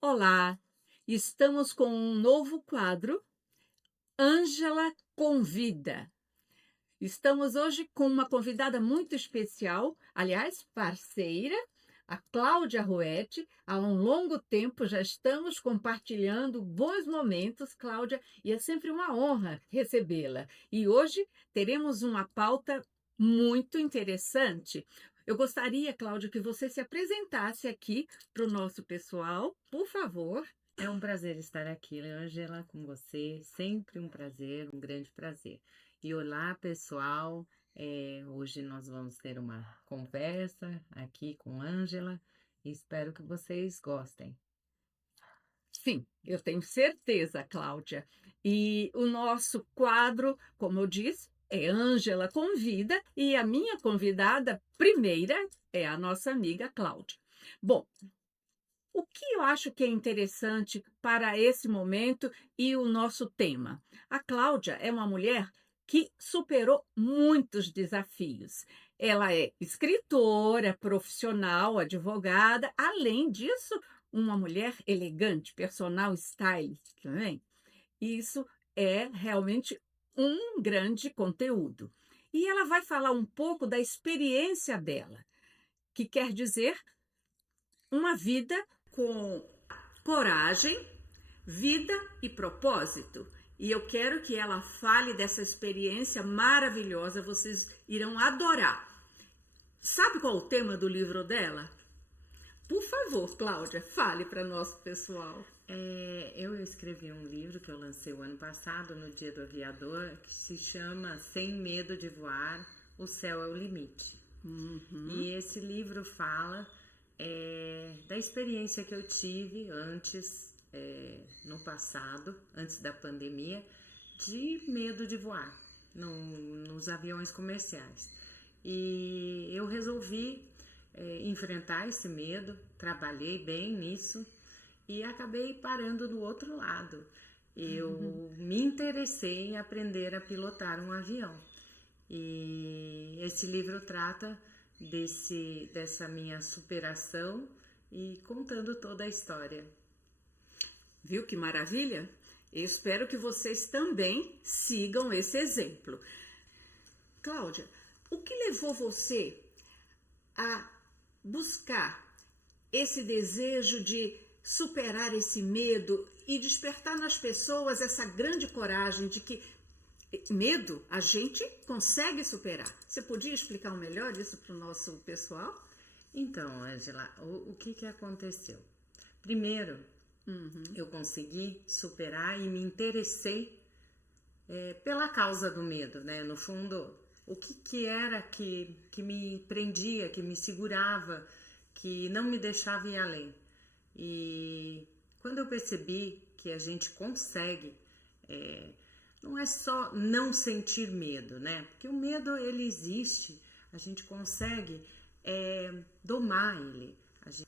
Olá, estamos com um novo quadro, Ângela Convida. Estamos hoje com uma convidada muito especial, aliás, parceira, a Cláudia Ruetti. Há um longo tempo já estamos compartilhando bons momentos, Cláudia, e é sempre uma honra recebê-la. E hoje teremos uma pauta muito interessante. Eu gostaria, Cláudia, que você se apresentasse aqui para o nosso pessoal, por favor. É um prazer estar aqui, Ângela, com você. Sempre um prazer, um grande prazer. E olá, pessoal. Hoje nós vamos ter uma conversa aqui com Ângela. Espero que vocês gostem. Sim, eu tenho certeza, Cláudia. E o nosso quadro, como eu disse, é Ângela Convida, e a minha convidada primeira é a nossa amiga Cláudia. Bom, o que eu acho que é interessante para esse momento e o nosso tema? A Cláudia é uma mulher que superou muitos desafios. Ela é escritora, profissional, advogada, além disso, uma mulher elegante, personal stylist também. Isso é realmente um grande conteúdo. E ela vai falar um pouco da experiência dela, que quer dizer uma vida com coragem, vida e propósito. E eu quero que ela fale dessa experiência maravilhosa, vocês irão adorar. Sabe qual é o tema do livro dela? Por favor, Cláudia, fale para nosso pessoal. Eu escrevi um livro que eu lancei o ano passado, no Dia do Aviador, que se chama Sem Medo de Voar, O Céu é o Limite. E esse livro fala da experiência que eu tive antes, no passado, antes da pandemia, de medo de voar nos aviões comerciais. E eu resolvi enfrentar esse medo, trabalhei bem nisso e acabei parando do outro lado. Eu me interessei em aprender a pilotar um avião. E esse livro trata dessa minha superação e contando toda a história. Viu que maravilha? Eu espero que vocês também sigam esse exemplo. Cláudia, o que levou você a buscar esse desejo de superar esse medo e despertar nas pessoas essa grande coragem de que medo a gente consegue superar? Você podia explicar melhor isso para o nosso pessoal? Então, Angela, o que aconteceu? Primeiro, eu consegui superar e me interessei pela causa do medo, né? No fundo, o que era que me prendia, que me segurava, que não me deixava ir além. E quando eu percebi que a gente consegue, não é só não sentir medo, né? Porque o medo, ele existe, a gente consegue domar ele.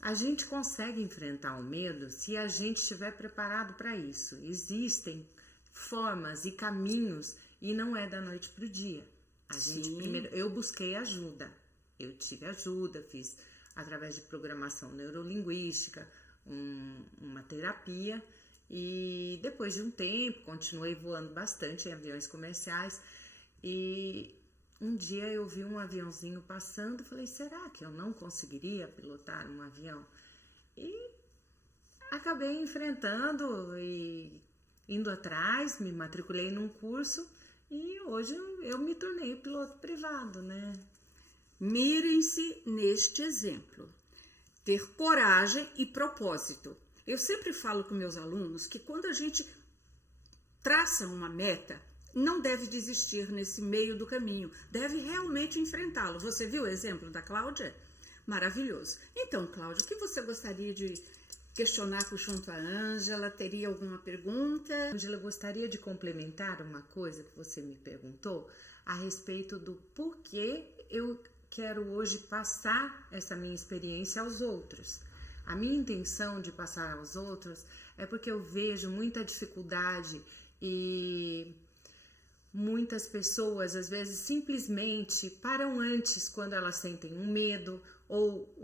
A gente consegue enfrentar o medo se a gente estiver preparado para isso. Existem formas e caminhos e não é da noite para o dia. Primeiro, eu busquei ajuda. Eu tive ajuda, fiz através de programação neurolinguística, uma terapia e depois de um tempo continuei voando bastante em aviões comerciais e um dia eu vi um aviãozinho passando e falei, será que eu não conseguiria pilotar um avião? E acabei enfrentando e indo atrás, me matriculei num curso e hoje eu me tornei piloto privado, né? Mirem-se neste exemplo. Ter coragem e propósito. Eu sempre falo com meus alunos que quando a gente traça uma meta, não deve desistir nesse meio do caminho, deve realmente enfrentá-lo. Você viu o exemplo da Cláudia? Maravilhoso. Então, Cláudia, o que você gostaria de questionar junto a Ângela? Teria alguma pergunta? Ângela, eu gostaria de complementar uma coisa que você me perguntou a respeito do porquê eu quero hoje passar essa minha experiência aos outros. A minha intenção de passar aos outros é porque eu vejo muita dificuldade e muitas pessoas às vezes simplesmente param antes quando elas sentem um medo ou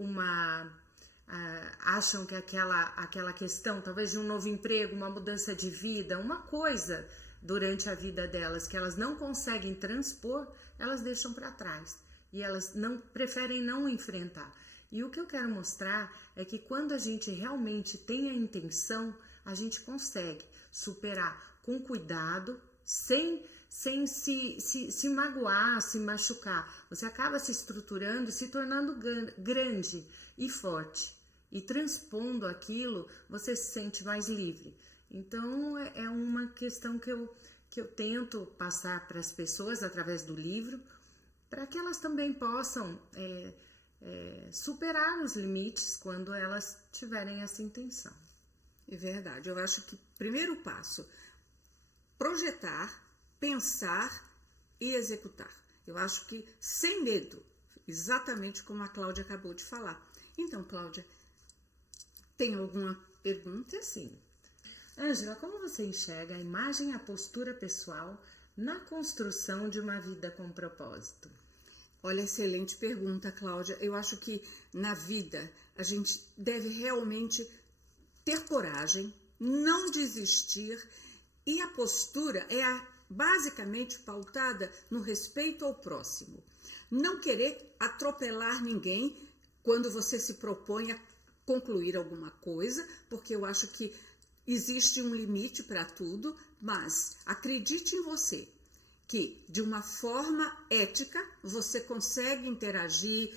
acham que aquela questão, talvez de um novo emprego, uma mudança de vida, uma coisa durante a vida delas que elas não conseguem transpor, elas deixam para trás e elas preferem não enfrentar. E o que eu quero mostrar é que quando a gente realmente tem a intenção, a gente consegue superar com cuidado, sem se magoar, se machucar. Você acaba se estruturando e se tornando grande e forte. E transpondo aquilo, você se sente mais livre. Então, é uma questão que eu tento passar para as pessoas através do livro, para que elas também possam superar os limites quando elas tiverem essa intenção. É verdade. Eu acho que primeiro passo, projetar, pensar e executar. Eu acho que sem medo, exatamente como a Cláudia acabou de falar. Então, Cláudia, tem alguma pergunta? Sim. Ângela, como você enxerga a imagem e a postura pessoal na construção de uma vida com propósito? Olha, excelente pergunta, Cláudia. Eu acho que na vida a gente deve realmente ter coragem, não desistir, e a postura é basicamente pautada no respeito ao próximo. Não querer atropelar ninguém quando você se propõe a concluir alguma coisa, porque eu acho que existe um limite para tudo, mas acredite em você, que de uma forma ética você consegue interagir,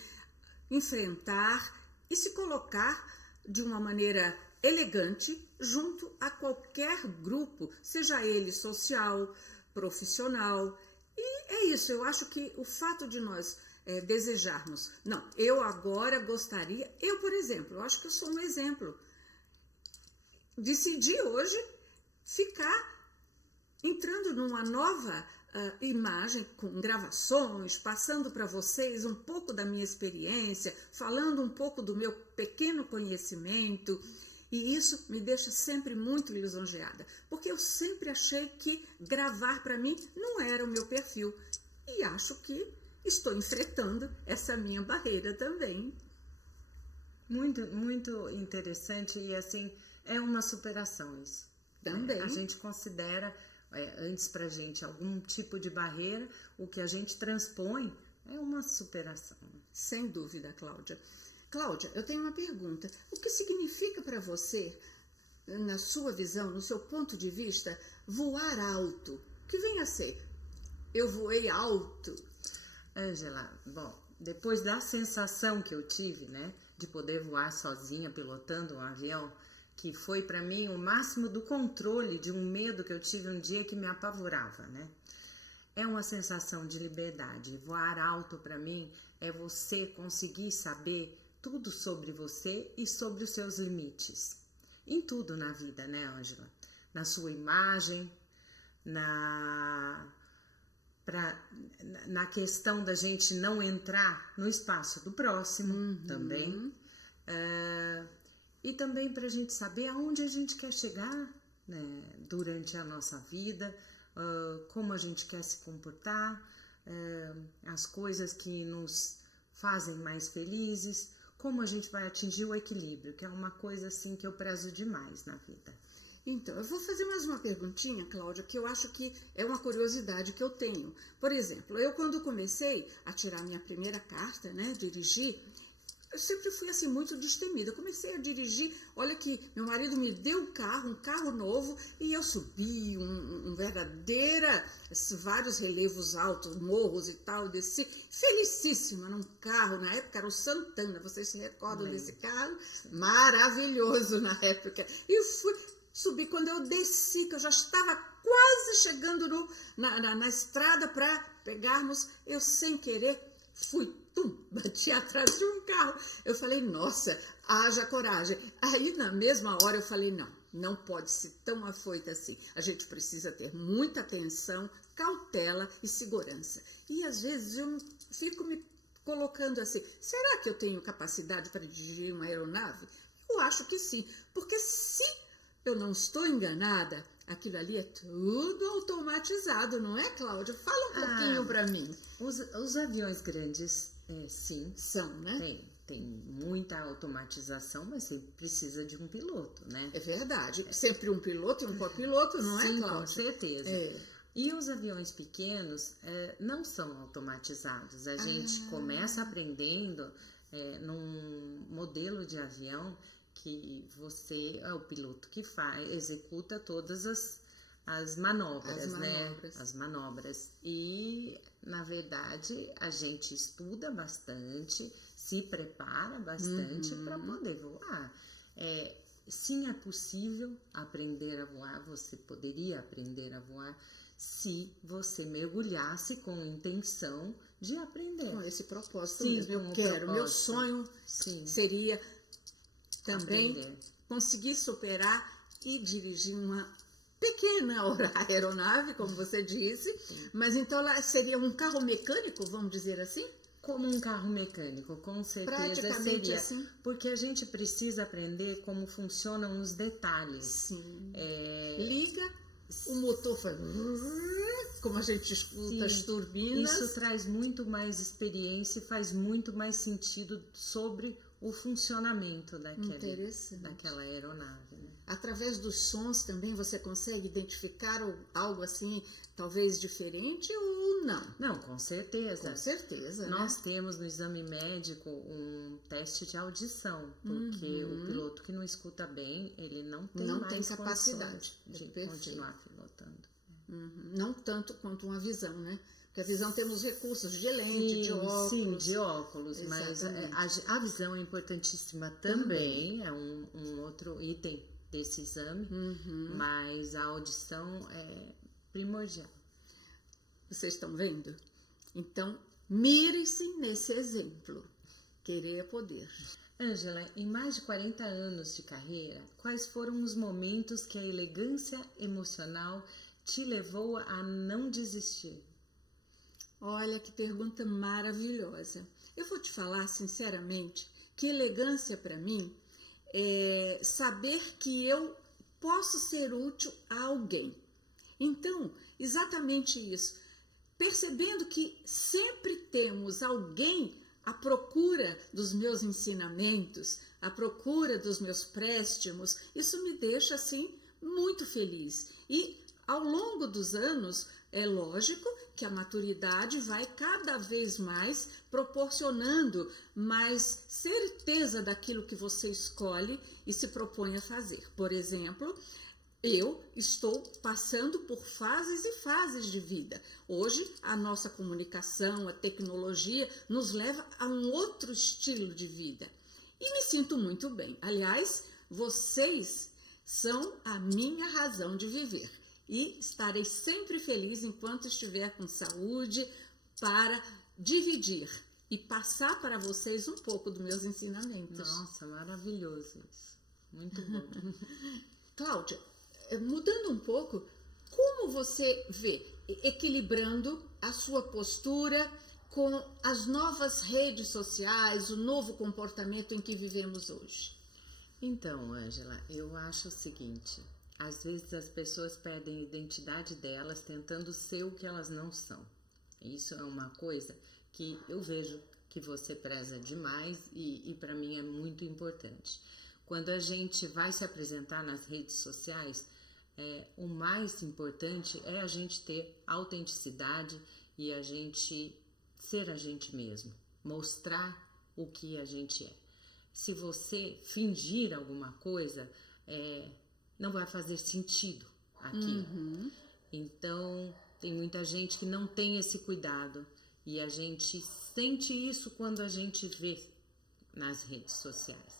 enfrentar e se colocar de uma maneira elegante junto a qualquer grupo, seja ele social, profissional. E é isso, eu acho que o fato de nós desejarmos, não, eu agora gostaria, eu, por exemplo, eu acho que eu sou um exemplo. Decidi hoje ficar entrando numa nova imagem, com gravações, passando para vocês um pouco da minha experiência, falando um pouco do meu pequeno conhecimento, e isso me deixa sempre muito lisonjeada, porque eu sempre achei que gravar para mim não era o meu perfil, e acho que estou enfrentando essa minha barreira também. Muito, muito interessante, e assim, é uma superação isso. Também. A gente considera, antes pra gente, algum tipo de barreira, o que a gente transpõe é uma superação. Sem dúvida, Cláudia. Cláudia, eu tenho uma pergunta. O que significa para você, na sua visão, no seu ponto de vista, voar alto? O que vem a ser? Eu voei alto. Ângela, bom, depois da sensação que eu tive, né, de poder voar sozinha, pilotando um avião, que foi para mim o máximo do controle de um medo que eu tive um dia que me apavorava, né? É uma sensação de liberdade. Voar alto para mim é você conseguir saber tudo sobre você e sobre os seus limites. Em tudo na vida, né, Ângela? Na sua imagem, na questão da gente não entrar no espaço do próximo, também. E também para a gente saber aonde a gente quer chegar, né, durante a nossa vida, como a gente quer se comportar, as coisas que nos fazem mais felizes, como a gente vai atingir o equilíbrio, que é uma coisa assim que eu prezo demais na vida. Então, eu vou fazer mais uma perguntinha, Cláudia, que eu acho que é uma curiosidade que eu tenho. Por exemplo, eu quando comecei a tirar minha primeira carta, né, dirigir, eu sempre fui assim muito destemida. Eu comecei a dirigir, olha que meu marido me deu um carro novo, e eu subi vários relevos altos, morros e tal, desci felicíssima num carro, na época era o Santana, vocês se recordam desse carro? Maravilhoso na época. E subi, quando eu desci, que eu já estava quase chegando na estrada para pegarmos, eu sem querer bati atrás de um carro. Eu falei, nossa, haja coragem. Aí na mesma hora eu falei, não pode ser tão afoita assim. A gente precisa ter muita atenção, cautela e segurança. E às vezes eu fico me colocando assim, será que eu tenho capacidade para dirigir uma aeronave? Eu acho que sim, porque se eu não estou enganada, aquilo ali é tudo automatizado, não é, Cláudia? Fala um pouquinho para mim. Os aviões grandes, sim. São, né? tem muita automatização, mas sempre precisa de um piloto, né? É verdade. Sempre um piloto e um copiloto, não Sim, é, Cláudia? com certeza. E os aviões pequenos não são automatizados. A gente começa aprendendo num modelo de avião que você é o piloto que executa todas as manobras, né? As manobras. E, na verdade, a gente estuda bastante, se prepara bastante para poder voar. Sim, é possível aprender a voar, você poderia aprender a voar se você mergulhasse com intenção de aprender. Com esse propósito Sim, mesmo. Eu quero. Meu sonho seria também conseguir superar e dirigir uma pequena aeronave, como você disse. Mas então ela seria um carro mecânico, vamos dizer assim? Como um carro mecânico, com certeza praticamente seria. Assim? Porque a gente precisa aprender como funcionam os detalhes. Sim. Liga, o motor faz... Como a gente escuta as turbinas. Isso traz muito mais experiência e faz muito mais sentido sobre o funcionamento daquela aeronave. Né? Através dos sons também você consegue identificar algo assim, talvez diferente ou não? Não, com certeza. Com certeza. Nós temos no exame médico um teste de audição, porque o piloto que não escuta bem, ele não tem mais capacidade de continuar pilotando. Não tanto quanto uma visão, né? Porque a visão temos recursos de lente, de óculos. Sim, de óculos, mas a visão é importantíssima também, é um outro item desse exame, mas a audição é primordial. Vocês estão vendo? Então, mire-se nesse exemplo. Querer é poder. Ângela, em mais de 40 anos de carreira, quais foram os momentos que a elegância emocional te levou a não desistir? Olha que pergunta maravilhosa. Eu vou te falar sinceramente que elegância para mim é saber que eu posso ser útil a alguém. Então, exatamente isso. Percebendo que sempre temos alguém à procura dos meus ensinamentos, à procura dos meus préstimos, isso me deixa assim muito feliz. E ao longo dos anos, é lógico que a maturidade vai cada vez mais proporcionando mais certeza daquilo que você escolhe e se propõe a fazer. Por exemplo, eu estou passando por fases e fases de vida. Hoje, a nossa comunicação, a tecnologia nos leva a um outro estilo de vida. E me sinto muito bem. Aliás, vocês são a minha razão de viver. E estarei sempre feliz enquanto estiver com saúde para dividir e passar para vocês um pouco dos meus ensinamentos. Nossa, maravilhoso isso. Muito bom. Cláudia, mudando um pouco, como você vê equilibrando a sua postura com as novas redes sociais, o novo comportamento em que vivemos hoje? Então, Ângela, eu acho o seguinte... Às vezes as pessoas perdem a identidade delas tentando ser o que elas não são. Isso é uma coisa que eu vejo que você preza demais e para mim é muito importante. Quando a gente vai se apresentar nas redes sociais, o mais importante é a gente ter autenticidade e a gente ser a gente mesmo, mostrar o que a gente é. Se você fingir alguma coisa, não vai fazer sentido aquilo. Então, tem muita gente que não tem esse cuidado e a gente sente isso quando a gente vê nas redes sociais.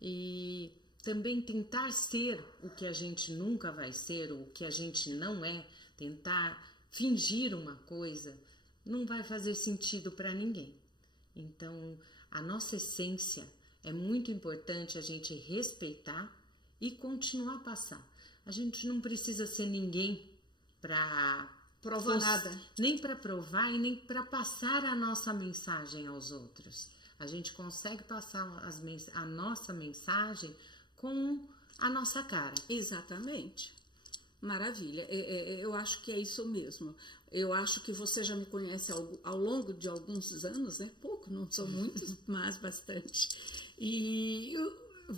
E também tentar ser o que a gente nunca vai ser, o que a gente não é, tentar fingir uma coisa, não vai fazer sentido para ninguém. Então, a nossa essência é muito importante a gente respeitar e continuar a passar. A gente não precisa ser ninguém para provar nada. Nem para provar e nem para passar a nossa mensagem aos outros. A gente consegue passar a nossa mensagem com a nossa cara. Exatamente. Maravilha. Eu acho que é isso mesmo. eu acho que você já me conhece ao longo de alguns anos, né? Pouco, não são muitos, mas bastante. E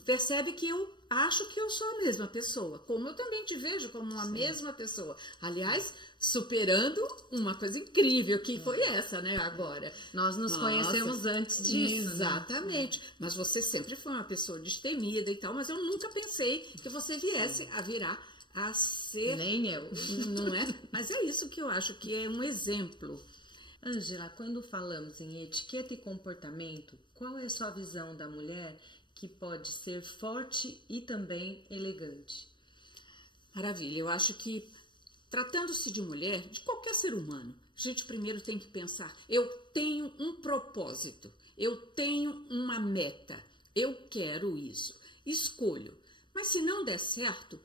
percebe que eu acho que eu sou a mesma pessoa, como eu também te vejo como a mesma pessoa. Aliás, superando uma coisa incrível que foi essa, né, agora. Nós nos conhecemos antes disso. Exatamente. Né? Mas você sempre foi uma pessoa destemida e tal, mas eu nunca pensei que você viesse a virar a ser... Nem eu. Não é? Mas é isso que eu acho que é um exemplo. Ângela, quando falamos em etiqueta e comportamento, qual é a sua visão da mulher que pode ser forte e também elegante? Maravilha, eu acho que tratando-se de mulher, de qualquer ser humano, a gente primeiro tem que pensar, eu tenho um propósito, eu tenho uma meta, eu quero isso, escolho. Mas se não der certo,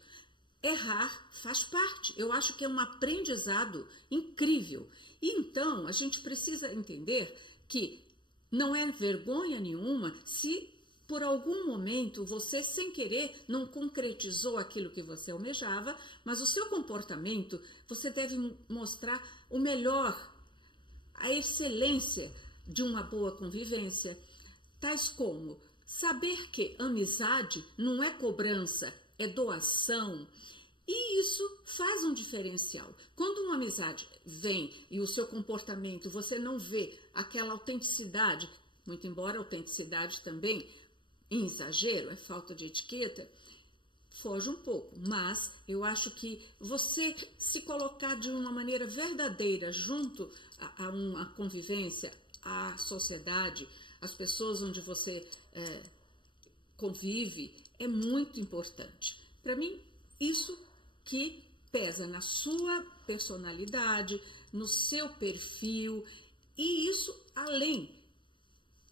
errar faz parte. Eu acho que é um aprendizado incrível. E então, a gente precisa entender que não é vergonha nenhuma se por algum momento você, sem querer, não concretizou aquilo que você almejava, mas o seu comportamento, você deve mostrar o melhor, a excelência de uma boa convivência, tais como saber que amizade não é cobrança, é doação. E isso faz um diferencial. Quando uma amizade vem e o seu comportamento, você não vê aquela autenticidade, muito embora a autenticidade também, em exagero, é falta de etiqueta, foge um pouco. Mas eu acho que você se colocar de uma maneira verdadeira junto a uma convivência, à sociedade, às pessoas onde você convive, é muito importante. Para mim, isso que pesa na sua personalidade, no seu perfil, e isso além.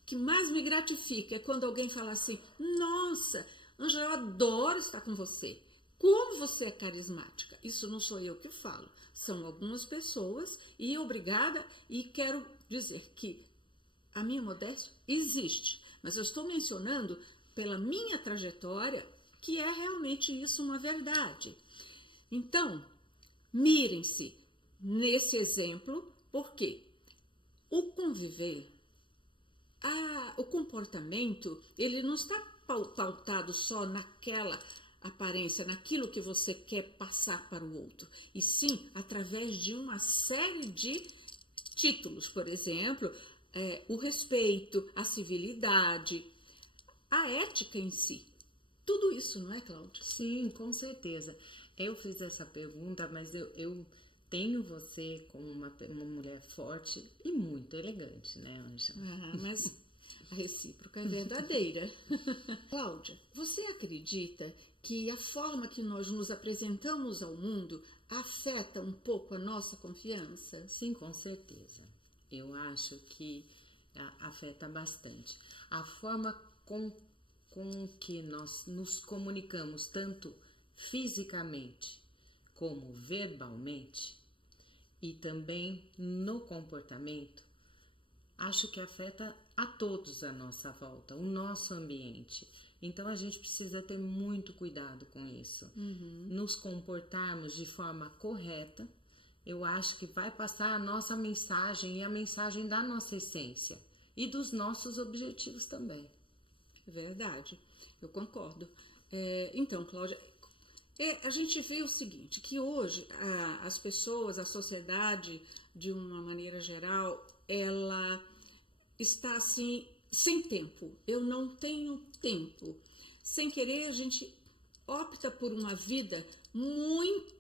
Que mais me gratifica é quando alguém fala assim, nossa, Ângela, eu adoro estar com você. Como você é carismática. Isso não sou eu que falo, são algumas pessoas e obrigada, e quero dizer que a minha modéstia existe, mas eu estou mencionando pela minha trajetória que é realmente isso uma verdade. Então, mirem-se nesse exemplo, porque o conviver, o comportamento, ele não está pautado só naquela aparência, naquilo que você quer passar para o outro, e sim através de uma série de títulos, por exemplo, o respeito, a civilidade, a ética em si. Tudo isso, não é, Cláudia? Sim, com certeza. Eu fiz essa pergunta, mas eu tenho você como uma mulher forte e muito elegante, né, Ângela? Mas a recíproca é verdadeira. Cláudia, você acredita que a forma que nós nos apresentamos ao mundo afeta um pouco a nossa confiança? Sim, com certeza. Eu acho que afeta bastante. A forma com que nós nos comunicamos, tanto fisicamente como verbalmente, e também no comportamento, acho que afeta a todos à nossa volta, o nosso ambiente. Então a gente precisa ter muito cuidado com isso. Nos comportarmos de forma correta, eu acho que vai passar a nossa mensagem e a mensagem da nossa essência e dos nossos objetivos também. Verdade, eu concordo. Então, Cláudia, a gente vê o seguinte, que hoje as pessoas, a sociedade, de uma maneira geral, ela está assim, sem tempo. Eu não tenho tempo. Sem querer, a gente opta por uma vida muito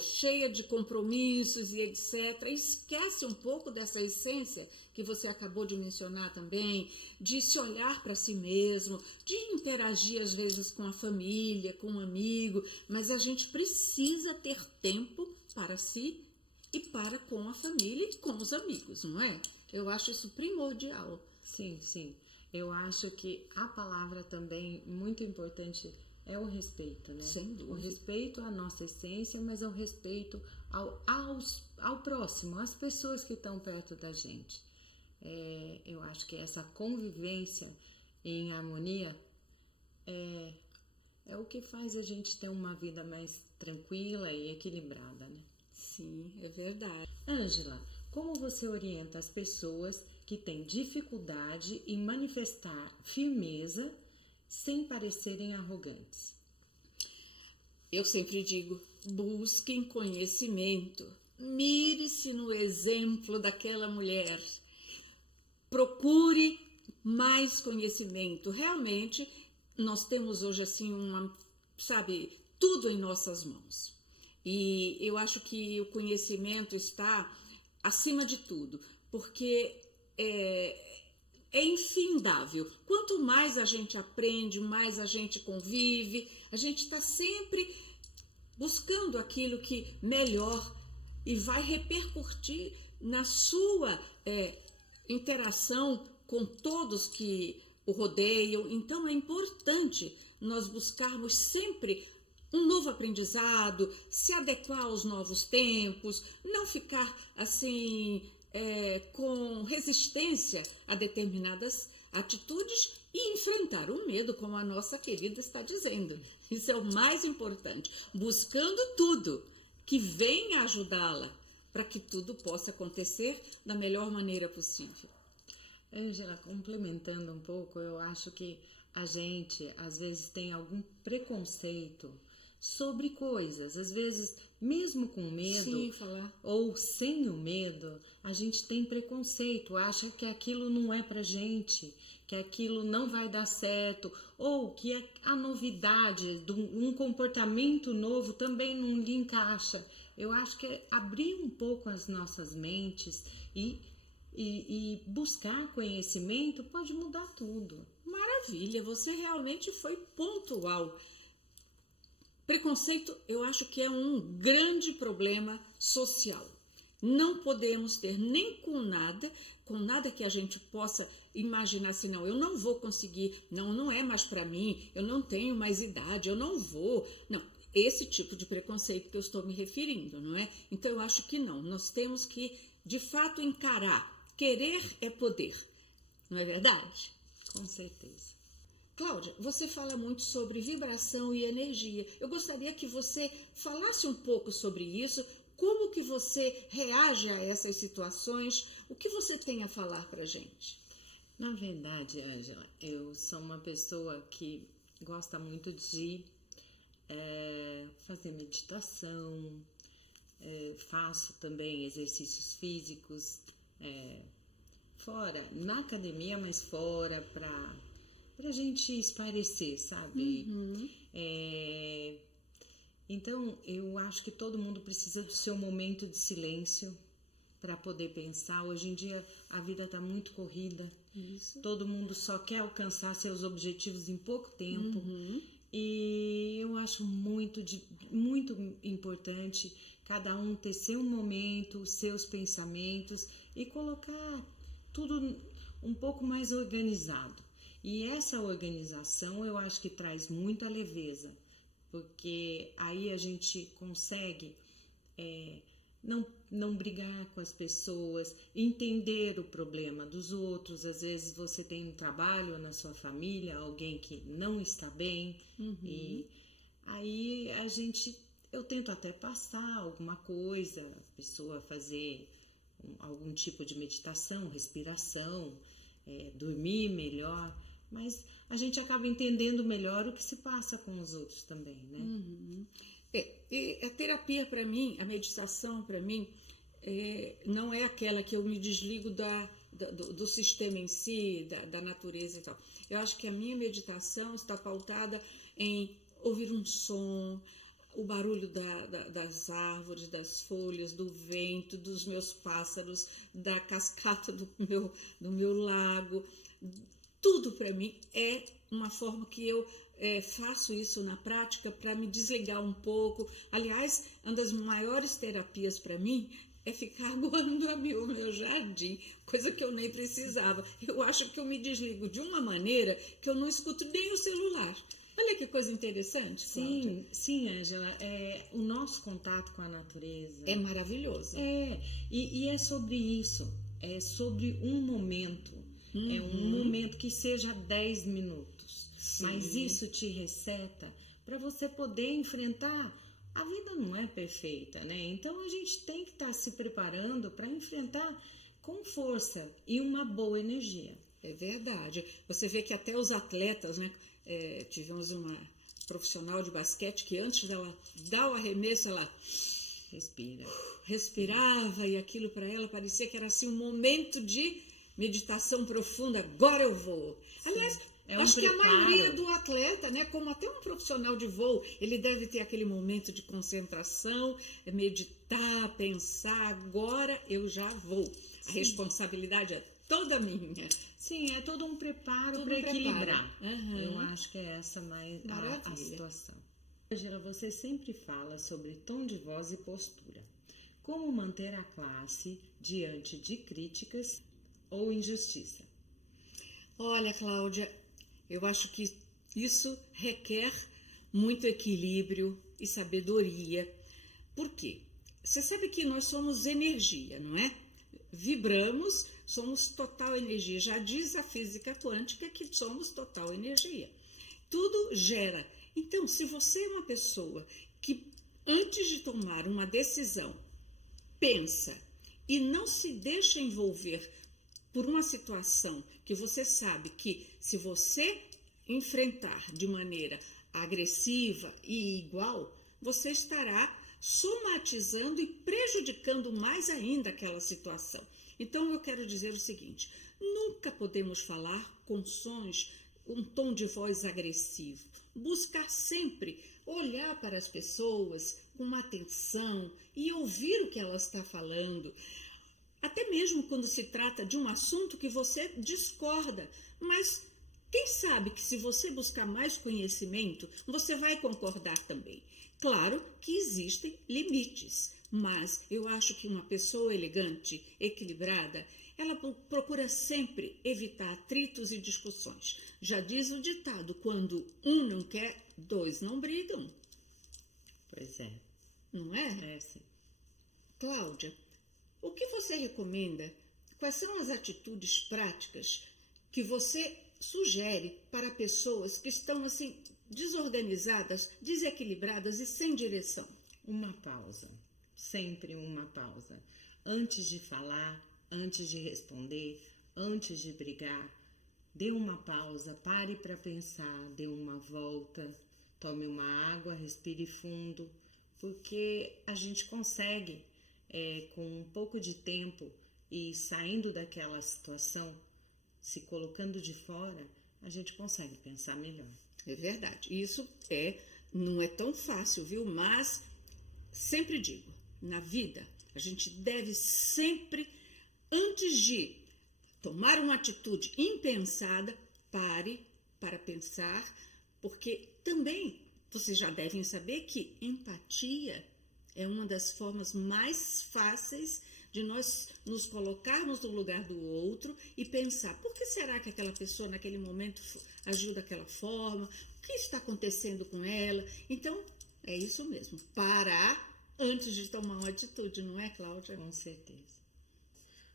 cheia de compromissos e etc. E esquece um pouco dessa essência que você acabou de mencionar também, de se olhar para si mesmo, de interagir às vezes com a família, com um amigo, mas a gente precisa ter tempo para si e para com a família e com os amigos, não é? Eu acho isso primordial. Sim, sim. Eu acho que a palavra também muito importante é o respeito, né? Sem dúvida. O respeito à nossa essência, mas o respeito ao próximo, às pessoas que estão perto da gente. Eu acho que essa convivência em harmonia é o que faz a gente ter uma vida mais tranquila e equilibrada, né? Sim, é verdade. Ângela, como você orienta as pessoas que têm dificuldade em manifestar firmeza sem parecerem arrogantes? Eu sempre digo, busquem conhecimento. Mire-se no exemplo daquela mulher. Procure mais conhecimento. Realmente, nós temos hoje assim tudo em nossas mãos. E eu acho que o conhecimento está acima de tudo, porque é infindável. Quanto mais a gente aprende, mais a gente convive, a gente está sempre buscando aquilo que melhor e vai repercutir na sua interação com todos que o rodeiam. Então é importante nós buscarmos sempre um novo aprendizado, se adequar aos novos tempos, não ficar assim com resistência a determinadas atitudes e enfrentar o medo, como a nossa querida está dizendo. Isso é o mais importante, buscando tudo que venha ajudá-la para que tudo possa acontecer da melhor maneira possível. Ângela, complementando um pouco, eu acho que a gente às vezes tem algum preconceito sobre coisas, às vezes mesmo com medo. Sim, falar. Ou sem o medo, a gente tem preconceito, acha que aquilo não é pra gente, que aquilo não vai dar certo, ou que a novidade de um comportamento novo também não lhe encaixa. Eu acho que é abrir um pouco as nossas mentes e buscar conhecimento pode mudar tudo. Maravilha, você realmente foi pontual. Preconceito, eu acho que é um grande problema social. Não podemos ter nem com nada que a gente possa imaginar assim, não, eu não vou conseguir, não é mais para mim, eu não tenho mais idade, eu não vou. Não, esse tipo de preconceito que eu estou me referindo, não é? Então eu acho que não, nós temos que de fato encarar. Querer é poder, não é verdade? Com certeza. Cláudia, você fala muito sobre vibração e energia. Eu gostaria que você falasse um pouco sobre isso, como que você reage a essas situações, o que você tem a falar para a gente? Na verdade, Ângela, eu sou uma pessoa que gosta muito de fazer meditação, faço também exercícios físicos, fora, na academia, mas fora, pra gente espairecer, sabe? Uhum. Então, eu acho que todo mundo precisa do seu momento de silêncio para poder pensar. Hoje em dia, a vida está muito corrida. Isso. Todo mundo só quer alcançar seus objetivos em pouco tempo. Uhum. E eu acho muito importante cada um ter seu momento, seus pensamentos e colocar tudo um pouco mais organizado. E essa organização eu acho que traz muita leveza, porque aí a gente consegue não brigar com as pessoas, entender o problema dos outros. Às vezes você tem um trabalho na sua família, alguém que não está bem, e aí eu tento até passar alguma coisa, a pessoa fazer algum tipo de meditação, respiração, dormir melhor, mas a gente acaba entendendo melhor o que se passa com os outros também, né? Uhum. A terapia para mim, a meditação para mim, não é aquela que eu me desligo do sistema em si, da natureza e tal. Eu acho que a minha meditação está pautada em ouvir um som, o barulho das árvores, das folhas, do vento, dos meus pássaros, da cascata do meu lago. Tudo para mim é uma forma que eu faço isso na prática para me desligar um pouco. Aliás, uma das maiores terapias para mim é ficar aguando o meu jardim, coisa que eu nem precisava. Eu acho que eu me desligo de uma maneira que eu não escuto nem o celular. Olha que coisa interessante, Cláudia. Sim, Ângela, o nosso contato com a natureza é maravilhoso. E é sobre isso, é sobre um momento, é um momento que seja 10 minutos, mas isso te receta para você poder enfrentar a vida não é perfeita, né? Então a gente tem que estar se preparando para enfrentar com força e uma boa energia. É verdade. Você vê que até os atletas, né? Tivemos uma profissional de basquete que antes dela dar o arremesso, ela respirava e aquilo para ela parecia que era assim um momento de meditação profunda. Agora eu vou. Sim. Aliás, acho que a maioria do atleta, né, como até um profissional de voo, ele deve ter aquele momento de concentração, meditar, pensar, agora eu já vou. A responsabilidade é toda minha. Sim, é todo um preparo para equilibrar. Uhum. Eu acho que é essa mais a situação. Ângela, você sempre fala sobre tom de voz e postura. Como manter a classe diante de críticas ou injustiça? Olha, Cláudia, eu acho que isso requer muito equilíbrio e sabedoria. Por quê? Você sabe que nós somos energia, não é? Vibramos, somos total energia. Já diz a física quântica que somos total energia. Tudo gera. Então, se você é uma pessoa que antes de tomar uma decisão, pensa e não se deixa envolver por uma situação que você sabe que se você enfrentar de maneira agressiva e igual, você estará somatizando e prejudicando mais ainda aquela situação. Então eu quero dizer o seguinte, nunca podemos falar com sons, um tom de voz agressivo. Buscar sempre olhar para as pessoas com atenção e ouvir o que ela está falando. Até mesmo quando se trata de um assunto que você discorda, mas quem sabe que se você buscar mais conhecimento, você vai concordar também. Claro que existem limites, mas eu acho que uma pessoa elegante, equilibrada, ela procura sempre evitar atritos e discussões. Já diz o ditado, quando um não quer, dois não brigam. Pois é. Não é? É, sim. Cláudia, o que você recomenda? Quais são as atitudes práticas que você sugere para pessoas que estão assim desorganizadas, desequilibradas e sem direção? Uma pausa, sempre uma pausa. Antes de falar, antes de responder, antes de brigar, dê uma pausa, pare para pensar, dê uma volta, tome uma água, respire fundo, porque a gente consegue, com um pouco de tempo e saindo daquela situação, se colocando de fora, a gente consegue pensar melhor. É verdade. Isso não é tão fácil, viu? Mas sempre digo, na vida, a gente deve sempre, antes de tomar uma atitude impensada, pare para pensar, porque também vocês já devem saber que empatia é uma das formas mais fáceis de nós nos colocarmos no lugar do outro e pensar, por que será que aquela pessoa naquele momento agiu daquela forma? O que está acontecendo com ela? Então, é isso mesmo, parar antes de tomar uma atitude, não é, Cláudia? Com certeza.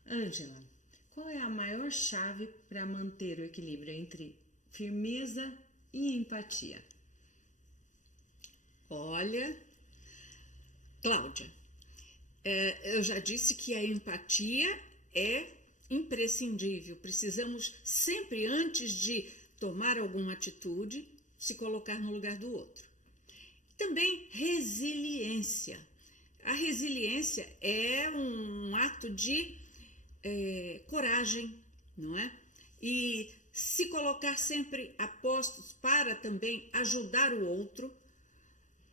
Ângela, qual é a maior chave para manter o equilíbrio entre firmeza e empatia? Olha, Cláudia, eu já disse que a empatia é imprescindível. Precisamos sempre, antes de tomar alguma atitude, se colocar no lugar do outro. Também resiliência. A resiliência é um ato de coragem, não é? E se colocar sempre a postos para também ajudar o outro,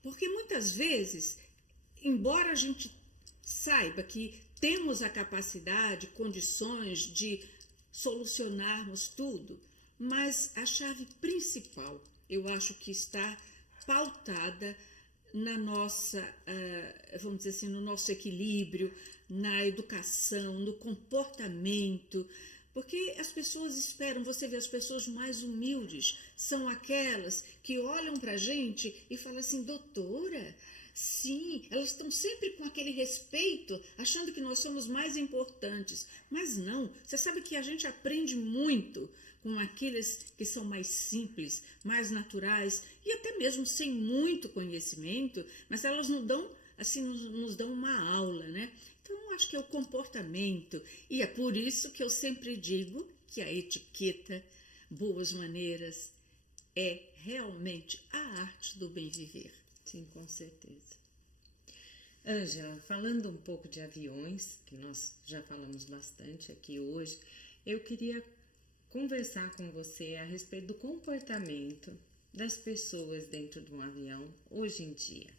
porque muitas vezes, embora a gente saiba que temos a capacidade, condições de solucionarmos tudo, mas a chave principal, eu acho que está pautada na nossa, vamos dizer assim, no nosso equilíbrio, na educação, no comportamento, porque as pessoas esperam, você vê as pessoas mais humildes, são aquelas que olham para a gente e falam assim, doutora, sim, elas estão sempre com aquele respeito, achando que nós somos mais importantes, mas não, você sabe que a gente aprende muito com aqueles que são mais simples, mais naturais e até mesmo sem muito conhecimento, mas elas nos dão, assim, nos dão uma aula, né? Então, acho que é o comportamento, e é por isso que eu sempre digo que a etiqueta, boas maneiras, é realmente a arte do bem viver. Sim, com certeza. Ângela, falando um pouco de aviões, que nós já falamos bastante aqui hoje, eu queria conversar com você a respeito do comportamento das pessoas dentro de um avião hoje em dia.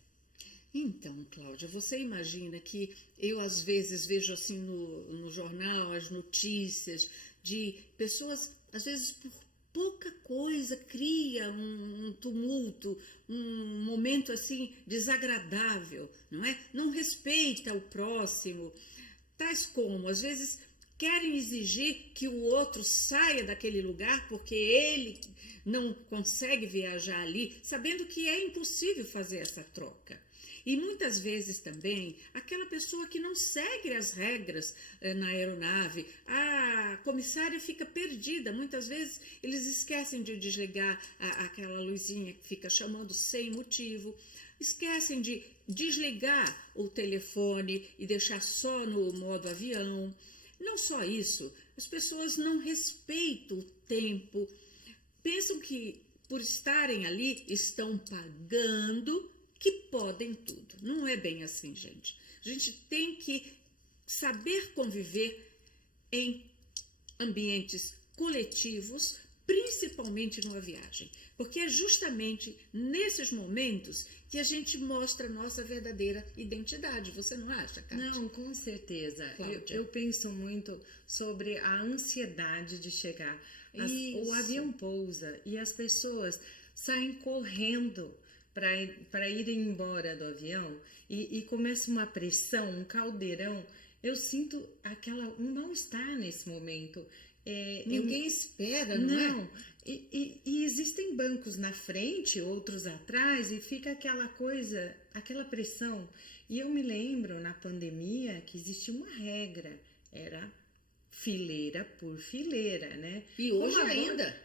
Então, Cláudia, você imagina que eu às vezes vejo assim no jornal as notícias de pessoas, às vezes por pouca coisa, cria um tumulto, um momento assim desagradável, não é? Não respeita o próximo, tais como, às vezes, querem exigir que o outro saia daquele lugar porque ele não consegue viajar ali, sabendo que é impossível fazer essa troca. E muitas vezes também, aquela pessoa que não segue as regras na aeronave, a comissária fica perdida. Muitas vezes eles esquecem de desligar aquela luzinha que fica chamando sem motivo, esquecem de desligar o telefone e deixar só no modo avião. Não só isso, as pessoas não respeitam o tempo, pensam que por estarem ali estão pagando, que podem tudo. Não é bem assim, gente. A gente tem que saber conviver em ambientes coletivos, principalmente numa viagem, porque é justamente nesses momentos que a gente mostra a nossa verdadeira identidade. Você não acha, Kátia? Não, com certeza. Eu penso muito sobre a ansiedade de chegar. O avião pousa e as pessoas saem correndo para ir embora do avião e começa uma pressão, um caldeirão. Eu sinto um mal-estar nesse momento. Ninguém espera, não é? E existem bancos na frente, outros atrás, e fica aquela coisa, aquela pressão. E eu me lembro na pandemia que existia uma regra, era fileira por fileira, né? E hoje ainda?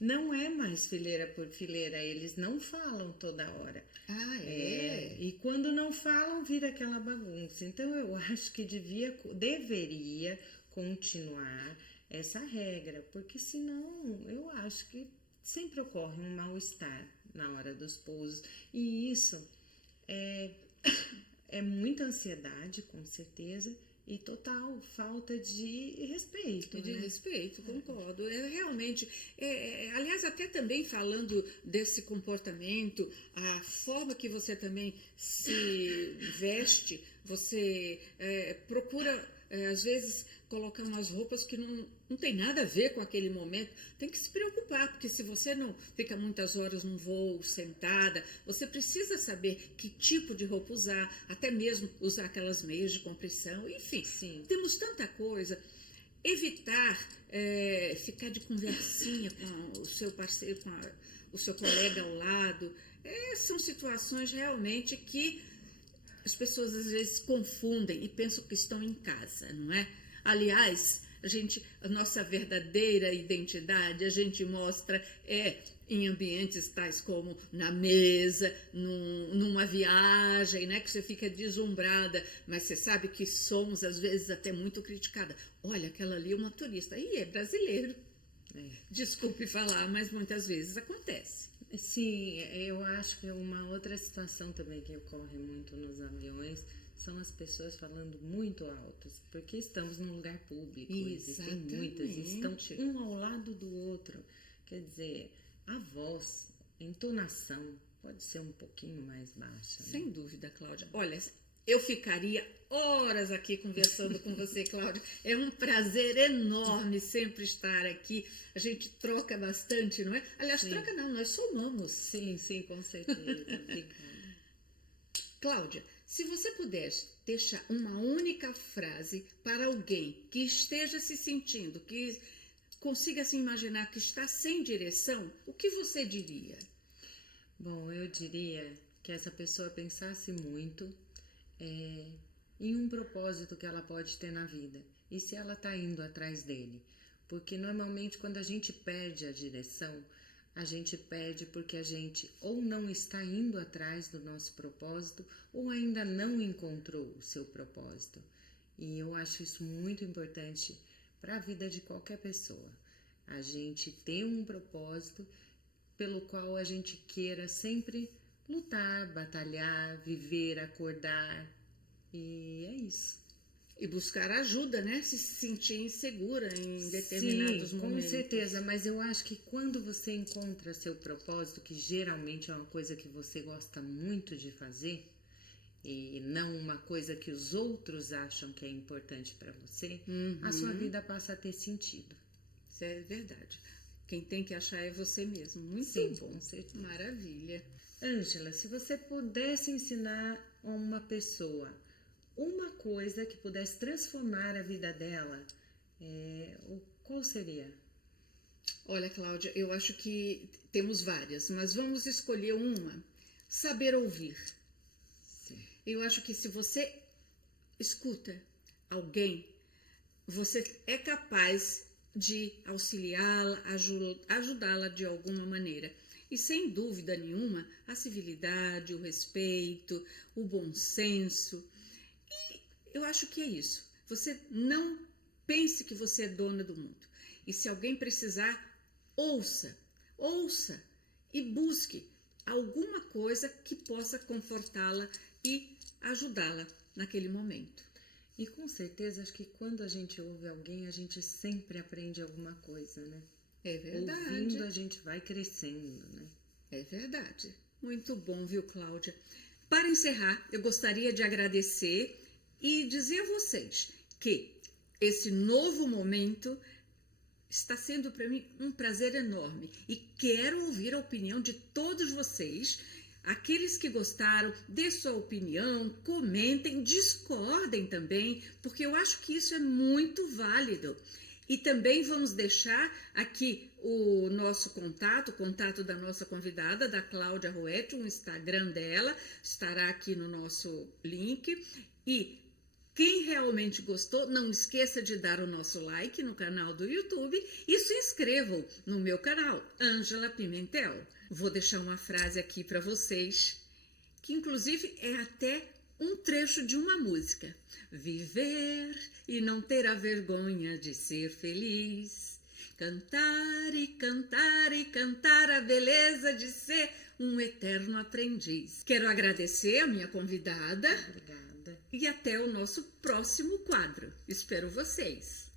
Não é mais fileira por fileira, eles não falam toda hora. Ah, é? E quando não falam, vira aquela bagunça. Então, eu acho que deveria continuar essa regra, porque senão eu acho que sempre ocorre um mal-estar na hora dos pousos. E isso é muita ansiedade, com certeza, e total falta de respeito. De né? respeito, concordo. Realmente, aliás, até também falando desse comportamento, a forma que você também se veste, você procura, às vezes, colocar umas roupas que não tem nada a ver com aquele momento. Tem que se preocupar, porque se você não fica muitas horas num voo sentada, você precisa saber que tipo de roupa usar, até mesmo usar aquelas meias de compressão, enfim. Sim. Temos tanta coisa. Evitar ficar de conversinha com o seu parceiro, com o seu colega ao lado. São situações realmente que as pessoas às vezes confundem e pensam que estão em casa, não é? Aliás, a nossa verdadeira identidade a gente mostra em ambientes tais como na mesa, numa viagem, né, que você fica deslumbrada, mas você sabe que somos às vezes até muito criticada. Olha, aquela ali é uma turista, e é brasileiro. Desculpe falar, mas muitas vezes acontece. Sim, eu acho que uma outra situação também que ocorre muito nos aviões são as pessoas falando muito altas, porque estamos num lugar público, existem muitas, estão um ao lado do outro. Quer dizer, a voz, a entonação pode ser um pouquinho mais baixa. Sem né? dúvida, Cláudia. Olha, eu ficaria horas aqui conversando com você, Cláudia. É um prazer enorme sempre estar aqui. A gente troca bastante, não é? Aliás, Sim. troca não, nós somamos. Sim, com certeza. Cláudia, se você pudesse deixar uma única frase para alguém que esteja se sentindo, que consiga se imaginar que está sem direção, o que você diria? Bom, eu diria que essa pessoa pensasse muito em um propósito que ela pode ter na vida e se ela está indo atrás dele. Porque normalmente quando a gente perde a direção, a gente perde porque a gente ou não está indo atrás do nosso propósito ou ainda não encontrou o seu propósito. E eu acho isso muito importante para a vida de qualquer pessoa. A gente ter um propósito pelo qual a gente queira sempre lutar, batalhar, viver, acordar. E é isso. E buscar ajuda, né? Se sentir insegura em determinados momentos. Com certeza, mas eu acho que quando você encontra seu propósito, que geralmente é uma coisa que você gosta muito de fazer, e não uma coisa que os outros acham que é importante para você, a sua vida passa a ter sentido. Isso é verdade. Quem tem que achar é você mesmo. Muito Sim, bom. Com certeza. Maravilha. Ângela, se você pudesse ensinar a uma pessoa uma coisa que pudesse transformar a vida dela, qual seria? Olha, Cláudia, eu acho que temos várias, mas vamos escolher uma. Saber ouvir. Sim. Eu acho que se você escuta alguém, você é capaz de auxiliá-la, ajudá-la de alguma maneira. E sem dúvida nenhuma, a civilidade, o respeito, o bom senso. E eu acho que é isso. Você não pense que você é dona do mundo. E se alguém precisar, ouça e busque alguma coisa que possa confortá-la e ajudá-la naquele momento. E com certeza, acho que quando a gente ouve alguém, a gente sempre aprende alguma coisa, né? É verdade. Ouvindo, a gente vai crescendo, né? É verdade. Muito bom, viu, Cláudia? Para encerrar, eu gostaria de agradecer e dizer a vocês que esse novo momento está sendo para mim um prazer enorme e quero ouvir a opinião de todos vocês. Aqueles que gostaram, dê sua opinião, comentem, discordem também, porque eu acho que isso é muito válido. E também vamos deixar aqui o nosso contato, o contato da nossa convidada, da Cláudia Ruetti, o Instagram dela, estará aqui no nosso link. E quem realmente gostou, não esqueça de dar o nosso like no canal do YouTube e se inscrevam no meu canal, Ângela Pimentel. Vou deixar uma frase aqui para vocês, que inclusive é até um trecho de uma música. Viver e não ter a vergonha de ser feliz. Cantar e cantar e cantar a beleza de ser um eterno aprendiz. Quero agradecer a minha convidada. Obrigada. E até o nosso próximo quadro. Espero vocês.